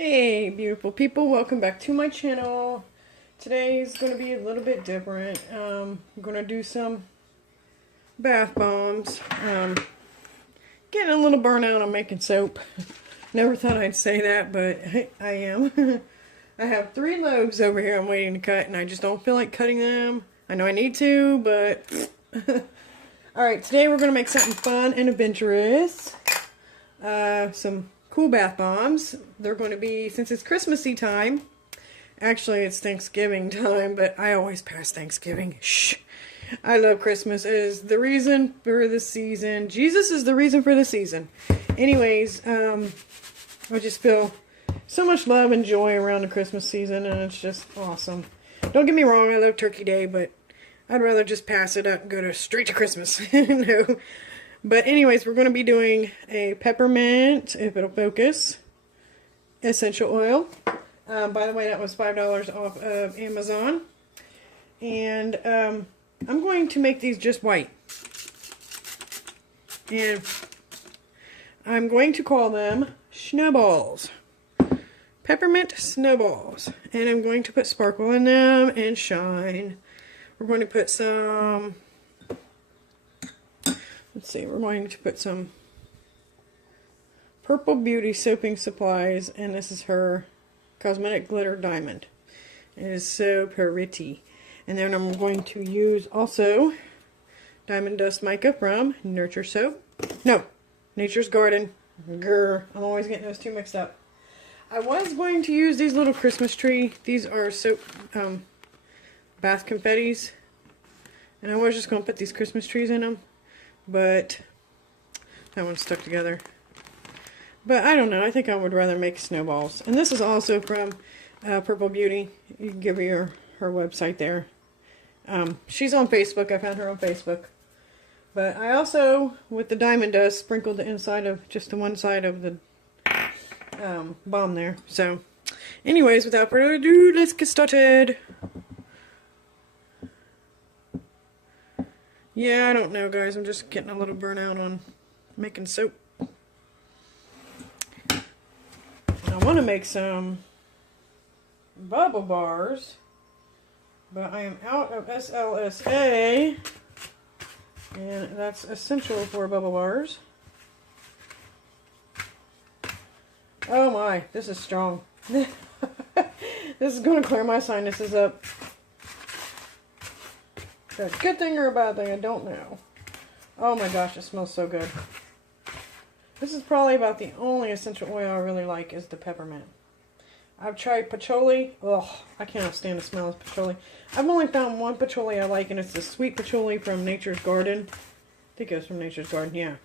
Hey beautiful people, welcome back to my channel. Today's going to be a little bit different. I'm going to do some bath bombs. Getting a little burnout on making soap. Never thought I'd say that, but I am. I have 3 loaves over here I'm waiting to cut, and I just don't feel like cutting them. I know I need to, but... Alright, today we're going to make something fun and adventurous. Some cool bath bombs. They're going to be, since it's Christmassy time, actually it's Thanksgiving time, but I always pass Thanksgiving. Shh. I love Christmas. It is the reason for the season. Jesus is the reason for the season. Anyways, I just feel so much love and joy around the Christmas season, and it's just awesome. Don't get me wrong, I love Turkey Day, but I'd rather just pass it up and go straight to Christmas. No. But anyways, we're going to be doing a peppermint, if it'll focus, essential oil. By the way, that was $5 off of Amazon. And I'm going to make these just white. And I'm going to call them snowballs. Peppermint snowballs. And I'm going to put sparkle in them and shine. We're going to put some... Let's see, we're going to put some Purple Beauty soaping supplies, and this is her cosmetic glitter diamond. It is so pretty. And then I'm going to use also Diamond Dust Mica from Nurture Soap. No, Nature's Garden. Grr, I'm always getting those two mixed up. I was going to use these little Christmas tree. These are soap bath confettis. And I was just going to put these Christmas trees in them. But that one's stuck together. But I don't know. I think I would rather make snowballs. And this is also from Purple Beauty. You can give her her website there. She's on Facebook. I found her on Facebook. But I also, with the diamond dust, sprinkled the inside of just the one side of the bomb there. So, anyways, without further ado, let's get started. Yeah, I don't know, guys. I'm just getting a little burnout on making soap. I want to make some bubble bars, but I am out of SLSA, and that's essential for bubble bars. Oh my, this is strong. This is going to clear my sinuses up. A good thing or a bad thing, I don't know. Oh my gosh, it smells so good. This is probably about the only essential oil I really like is the peppermint. I've tried patchouli. Ugh, I cannot stand the smell of patchouli. I've only found one patchouli I like, and it's the sweet patchouli from Nature's Garden. I think it was from Nature's Garden, yeah.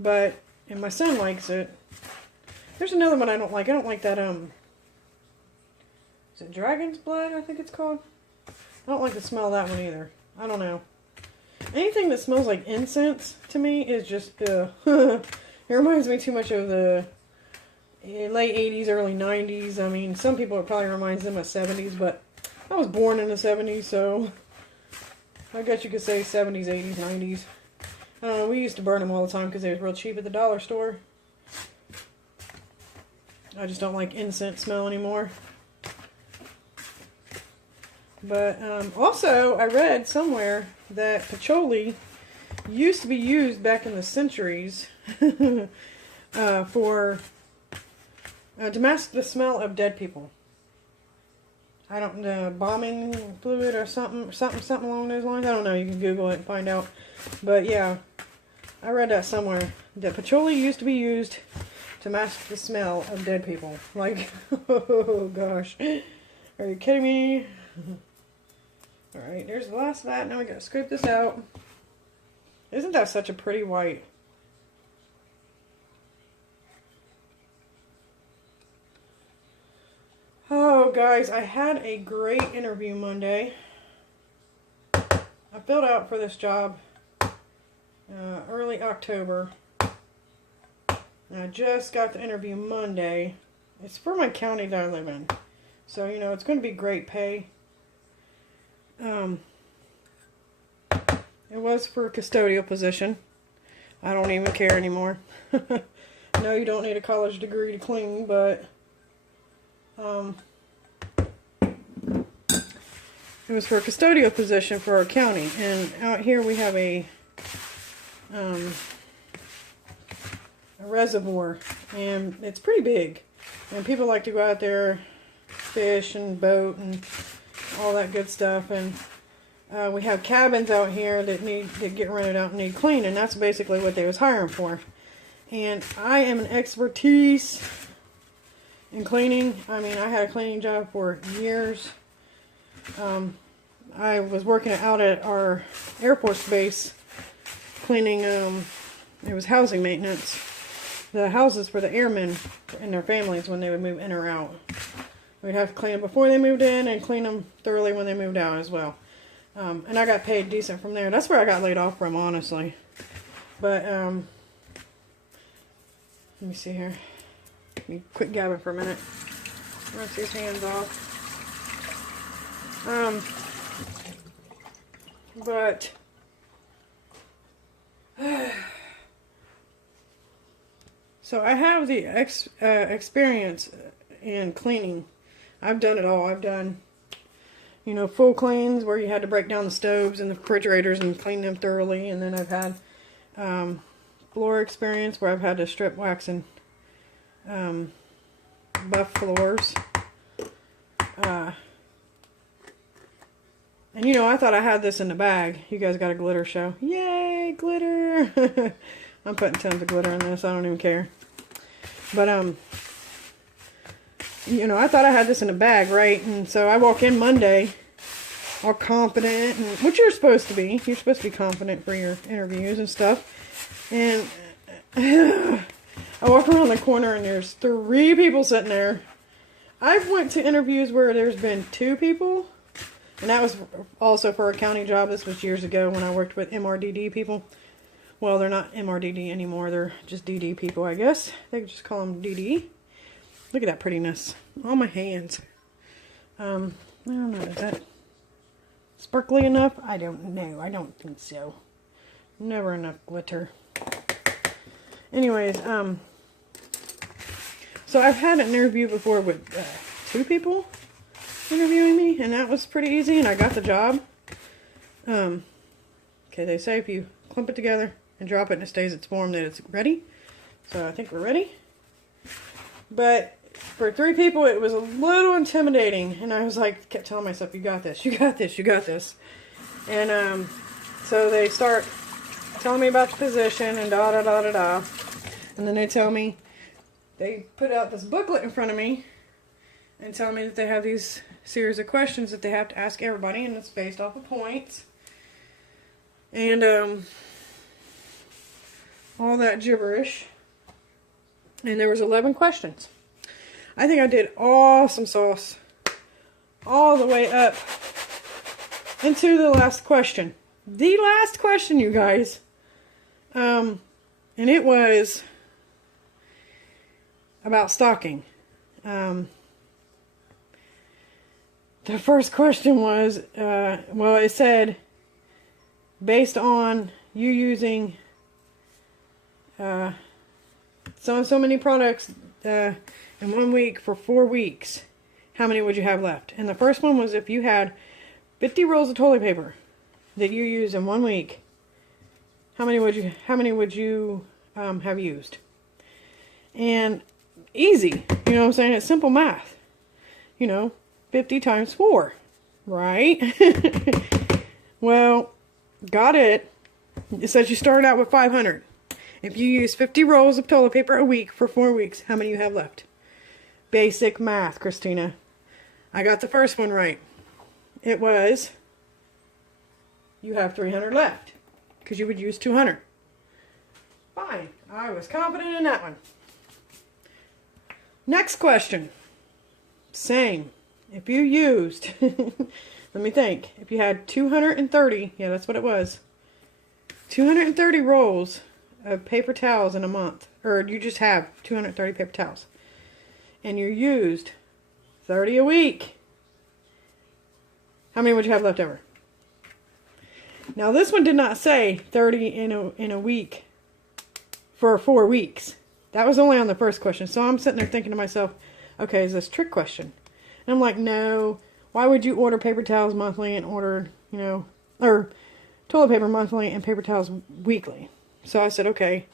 But, and my son likes it. There's another one I don't like. I don't like that, is it Dragon's Blood, I think it's called? I don't like the smell of that one either. I don't know. Anything that smells like incense to me is just, it reminds me too much of the late 80s, early 90s. I mean, some people it probably reminds them of 70s, but I was born in the 70s, so I guess you could say 70s, 80s, 90s. I don't know, we used to burn them all the time because they was real cheap at the dollar store. I just don't like incense smell anymore. But also, I read somewhere that patchouli used to be used back in the centuries for to mask the smell of dead people. I don't know, bombing fluid or something along those lines. I don't know. You can Google it and find out. But yeah, I read that somewhere that patchouli used to be used to mask the smell of dead people. Like, oh gosh, are you kidding me? Alright, there's the last of that. Now we gotta scrape this out. Isn't that such a pretty white? Oh, guys, I had a great interview Monday. I filled out for this job early October. And I just got the interview Monday. It's for my county that I live in. So, you know, it's going to be great pay. It was for a custodial position. I don't even care anymore. No, you don't need a college degree to clean, but It was for a custodial position for our county. And out here we have a reservoir, and it's pretty big. And people like to go out there, fish and boat and all that good stuff. And we have cabins out here that get rented out and need cleaned, and that's basically what they was hiring for. And I am an expertise in cleaning. I mean, I had a cleaning job for years. I was working out at our Air Force base cleaning, it was housing maintenance, the houses for the airmen and their families when they would move in or out. We'd have to clean them before they moved in and clean them thoroughly when they moved out as well. And I got paid decent from there. That's where I got laid off from, honestly. But, let me see here. Let me quit gabbing for a minute. Rinse these hands off. But so I have the experience in cleaning. I've done it all. I've done, you know, full cleans where you had to break down the stoves and the refrigerators and clean them thoroughly. And then I've had floor experience where I've had to strip, wax, and buff floors. And you know, I thought I had this in the bag. You guys got a glitter show. Yay, glitter! I'm putting tons of glitter in this. I don't even care. But, you know, I thought I had this in a bag, right? And so I walk in Monday, all confident, and, which you're supposed to be. You're supposed to be confident for your interviews and stuff. And I walk around the corner, and there's 3 people sitting there. I've went to interviews where there's been 2 people. And that was also for a county job. This was years ago when I worked with MRDD people. Well, they're not MRDD anymore. They're just DD people, I guess. They could just call them DD. Look at that prettiness on my hands. I don't know. Is that sparkly enough? I don't know. I don't think so. Never enough glitter. Anyways, so I've had an interview before with 2 people interviewing me, and that was pretty easy, and I got the job. Okay, they say if you clump it together and drop it and it stays its form, that it's ready. So I think we're ready. But for 3 people, it was a little intimidating, and I was like, kept telling myself, you got this, you got this, you got this. And so they start telling me about the position and da da da da da, and then they tell me, they put out this booklet in front of me and tell me that they have these series of questions that they have to ask everybody, and it's based off of points. And all that gibberish. And there was 11 questions. I think I did awesome sauce all the way up into the last question. The last question, you guys. And it was about stocking. The first question was, well, it said, based on you using so and so many products in 1 week for 4 weeks, how many would you have left? And the first one was if you had 50 rolls of toilet paper that you used in 1 week, how many would you have used? And easy, you know what I'm saying? It's simple math, you know. 50 times 4, right? Well, got it. It says you started out with 500. If you use 50 rolls of toilet paper a week for 4 weeks, how many you have left? Basic math, Christina. I got the first one right. It was, you have 300 left, because you would use 200. Fine. I was confident in that one. Next question. Same. If you used, let me think, if you had 230, yeah, that's what it was, 230 rolls of paper towels in a month, or you just have 230 paper towels, and you used 30 a week, how many would you have left over? Now, this one did not say 30 in a week for 4 weeks. That was only on the first question, so I'm sitting there thinking to myself, okay, is this trick question? And I'm like, no. Why would you order paper towels monthly and order, you know, or toilet paper monthly and paper towels weekly? So I said, okay,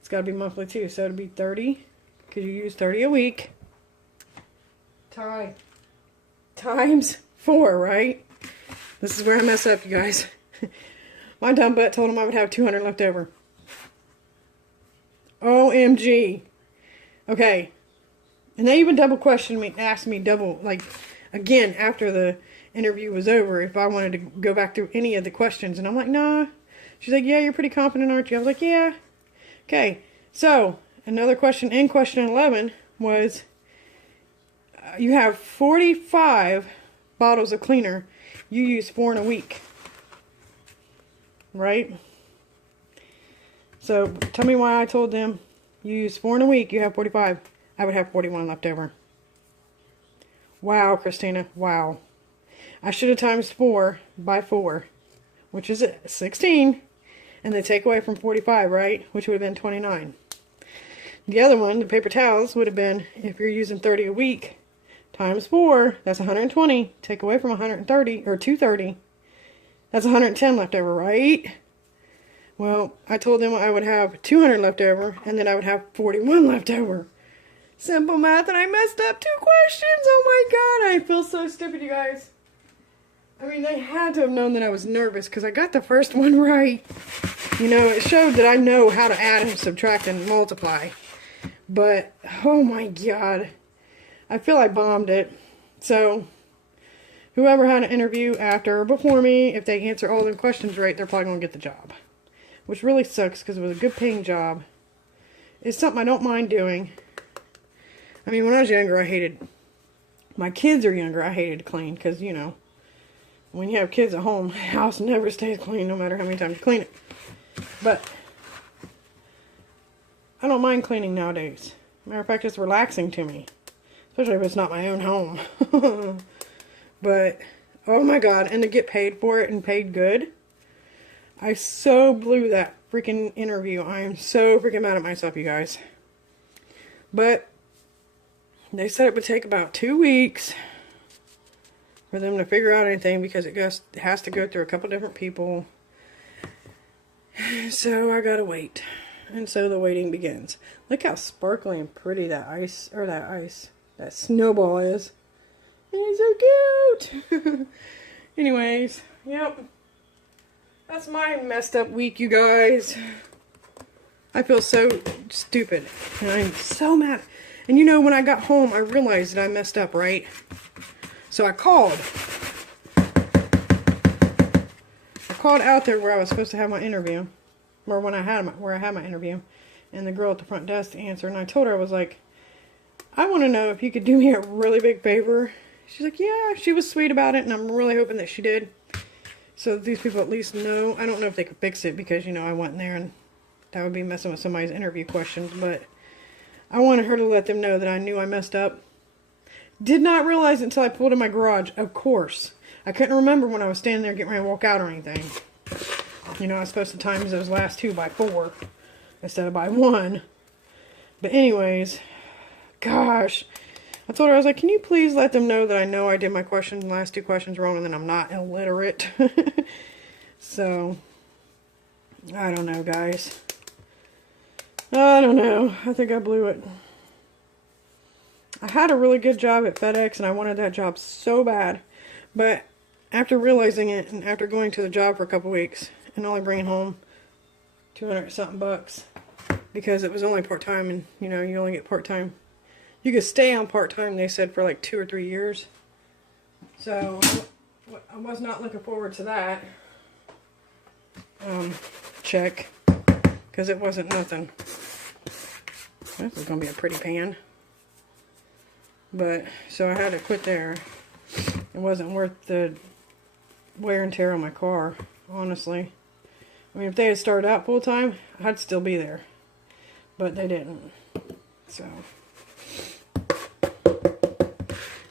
it's got to be monthly too. So it'd be 30, because you use 30 a week. Times 4, right? This is where I mess up, you guys. My dumb butt told him I would have 200 left over. OMG. Okay. And they even double questioned me, asked me double, like, again, after the interview was over, if I wanted to go back through any of the questions. And I'm like, nah. She's like, yeah, you're pretty confident, aren't you? I was like, yeah. Okay. So, another question in question 11 was, you have 45 bottles of cleaner. You use 4 in a week. Right? So, tell me why I told them you use 4 in a week, you have 45. I would have 41 left over. Wow, Christina. Wow. I should have times 4 by 4, which is 16. And they take away from 45, right? Which would have been 29. The other one, the paper towels, would have been, if you're using 30 a week, times 4, that's 120. Take away from 130, or 230. That's 110 left over, right? Well, I told them I would have 200 left over, and then I would have 41 left over. Simple math, and I messed up 2 questions. Oh my god, I feel so stupid, you guys. I mean, they had to have known that I was nervous, because I got the first one right. You know, it showed that I know how to add and subtract and multiply. But, oh my god. I feel I bombed it. So, whoever had an interview after or before me, if they answer all the questions right, they're probably going to get the job. Which really sucks, because it was a good paying job. It's something I don't mind doing. I mean, when I was younger, I hated... My kids are younger, I hated to clean, because, you know, when you have kids at home, the house never stays clean, no matter how many times you clean it. But, I don't mind cleaning nowadays. Matter of fact, it's relaxing to me. Especially if it's not my own home. But, oh my god, and to get paid for it and paid good. I so blew that freaking interview. I am so freaking mad at myself, you guys. But, they said it would take about 2 weeks for them to figure out anything, because it has to go through a couple different people. So I gotta wait. And so the waiting begins. Look how sparkly and pretty that snowball is. And he's so cute. Anyways, yep. That's my messed up week, you guys. I feel so stupid. And I'm so mad. And you know, when I got home, I realized that I messed up, right? So I called. Out there where I was supposed to have my interview. Or when I had my interview. And the girl at the front desk answered. And I told her, I was like, I want to know if you could do me a really big favor. She's like, yeah. She was sweet about it. And I'm really hoping that she did. So that these people at least know. I don't know if they could fix it, because, you know, I went in there and that would be messing with somebody's interview questions. But I wanted her to let them know that I knew I messed up. Did not realize it until I pulled in my garage, of course. I couldn't remember when I was standing there getting ready to walk out or anything. You know, I was supposed to times those last 2 by 4 instead of by 1. But anyways, gosh. I told her, I was like, can you please let them know that I know I did my last 2 questions wrong, and that I'm not illiterate. So, I don't know, guys. I don't know. I think I blew it. I had a really good job at FedEx, and I wanted that job so bad. But after realizing it, and after going to the job for a couple weeks, and only bringing home 200 something bucks, because it was only part-time, and, you know, you only get part-time. You could stay on part-time, they said, for like 2 or 3 years. So, I was not looking forward to that check, because it wasn't nothing. This is going to be a pretty pan. But, so I had to quit there. It wasn't worth the wear and tear on my car, honestly. I mean, if they had started out full-time, I'd still be there. But they didn't. So.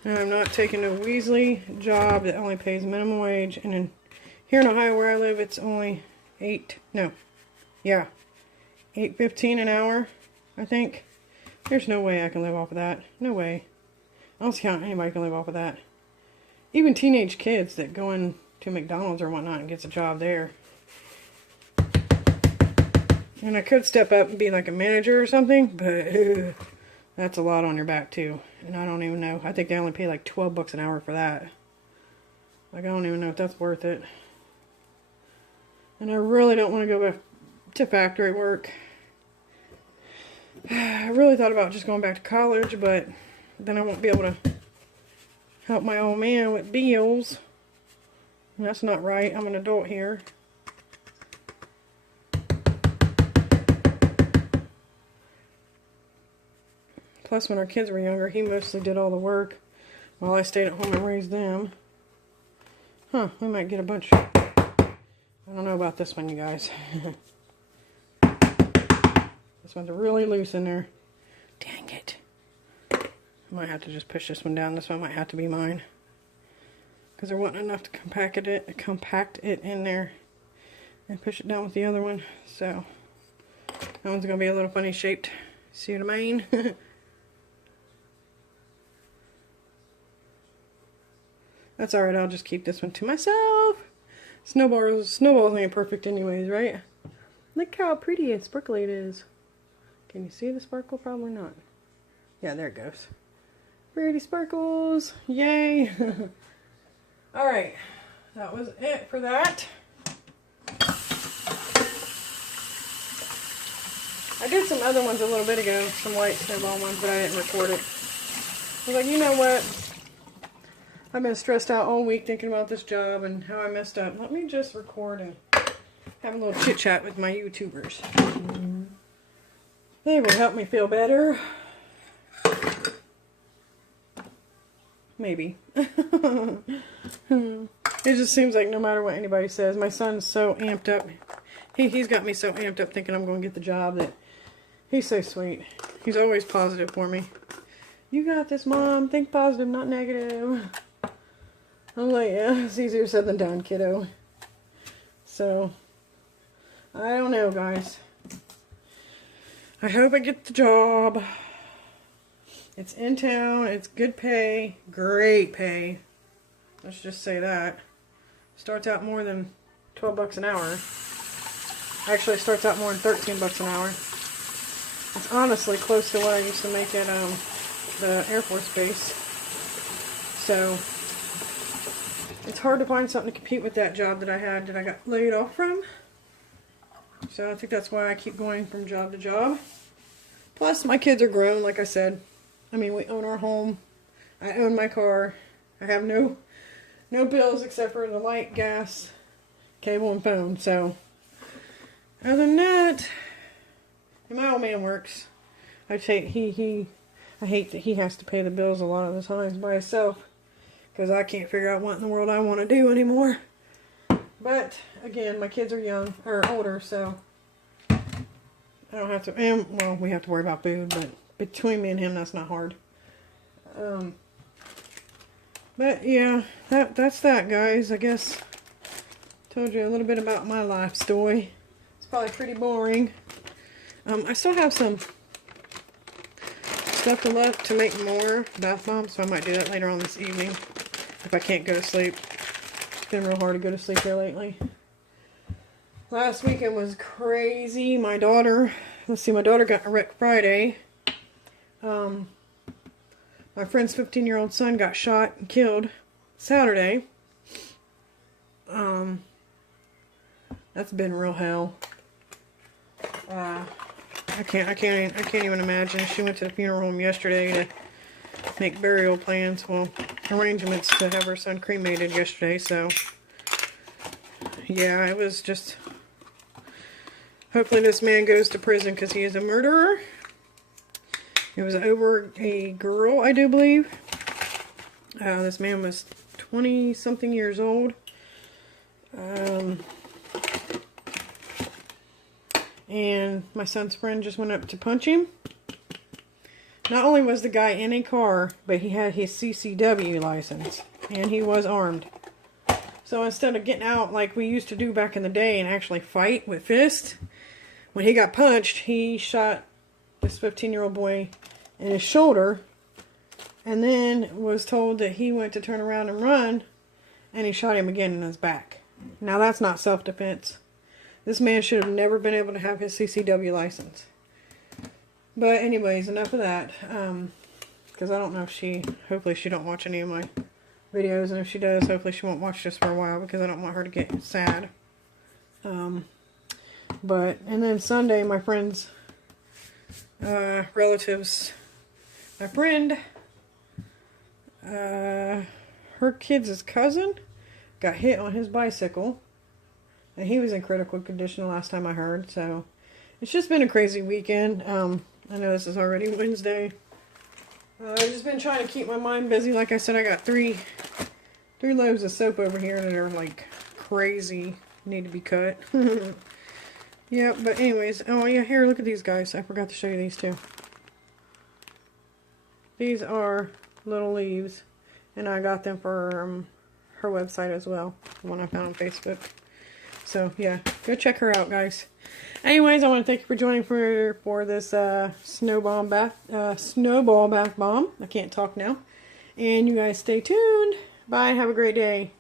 And I'm not taking a Weasley job that only pays minimum wage. And in, here in Ohio where I live, it's only $8.15 an hour, I think. There's no way I can live off of that. No way. I don't see how anybody can live off of that. Even teenage kids that go into McDonald's or whatnot and gets a job there. And I could step up and be like a manager or something, but that's a lot on your back too. And I don't even know. I think they only pay like $12 an hour for that. Like, I don't even know if that's worth it. And I really don't want to go back to factory work. I really thought about just going back to college, but then I won't be able to help my old man with bills. And that's not right. I'm an adult here. Plus, when our kids were younger, he mostly did all the work while I stayed at home and raised them. Huh, we might get a bunch. I don't know about this one, you guys. This one's really loose in there. Dang it. I might have to just push this one down. This one might have to be mine. Because there wasn't enough to compact it in there. And push it down with the other one. So, that one's going to be a little funny shaped. See what I mean? That's alright, I'll just keep this one to myself. Snowballs ain't perfect anyways, right? Look how pretty and sparkly it is. Can you see the sparkle? Probably not. Yeah, there it goes. Pretty sparkles. Yay. Alright, that was it for that. I did some other ones a little bit ago, some white snowball ones, but I didn't record it. I was like, you know what? I've been stressed out all week thinking about this job and how I messed up. Let me just record and have a little chit chat with my YouTubers. They will help me feel better. Maybe. It just seems like no matter what anybody says, my son's so amped up. He's got me so amped up thinking I'm going to get the job that he's so sweet. He's always positive for me. You got this, Mom. Think positive, not negative. I'm like, yeah, it's easier said than done, kiddo. So, I don't know, guys. I hope I get the job. It's in town. It's good pay. Great pay. Let's just say that. Starts out more than $12 an hour. Actually, it starts out more than $13 an hour. It's honestly close to what I used to make at the Air Force Base. So, it's hard to find something to compete with that job that I had that I got laid off from. So I think that's why I keep going from job to job. Plus, my kids are grown, like I said. I mean, we own our home. I own my car. I have no bills except for the light, gas, cable, and phone. So, other than that, and my old man works. I hate that he has to pay the bills a lot of the times by himself. Because I can't figure out what in the world I want to do anymore. But, again, my kids are young, or older, so I don't have to, and, well, we have to worry about food, but between me and him, that's not hard. But, yeah, that's that, guys. I guess told you a little bit about my life story. It's probably pretty boring. I still have some stuff left to make more bath bombs, so I might do that later on this evening. If I can't go to sleep. It's been real hard to go to sleep here lately. Last weekend was crazy. My daughter got a wreck Friday. My friend's 15-year-old son got shot and killed Saturday. That's been real hell. I can't even imagine. She went to the funeral home yesterday to make burial plans. Well, arrangements to have her son cremated yesterday, so yeah, it was just, hopefully this man goes to prison because he is a murderer. It was over a girl, I do believe. This man was 20-something years old. And my son's friend just went up to punch him. Not only was the guy in a car, but he had his CCW license. And he was armed. So instead of getting out like we used to do back in the day and actually fight with fists, when he got punched, he shot this 15-year-old boy in his shoulder, and then was told that he went to turn around and run, and he shot him again in his back. Now that's not self-defense. This man should have never been able to have his CCW license. But anyways, enough of that. Because I don't know if hopefully she don't watch any of my videos, and if she does, hopefully she won't watch this for a while, because I don't want her to get sad. And then Sunday, my friend's relatives, my friend, her kid's cousin got hit on his bicycle, and he was in critical condition the last time I heard. So it's just been a crazy weekend. I know this is already Wednesday. I've just been trying to keep my mind busy. Like I said, I got three loaves of soap over here that are like crazy, need to be cut. Yeah, but anyways, oh yeah, here, look at these guys. I forgot to show you these too. These are little leaves, and I got them for her website as well, the one I found on Facebook. So yeah, go check her out, guys. Anyways, I want to thank you for joining for this snowball bath bomb. I can't talk now. And you guys stay tuned. Bye. Have a great day.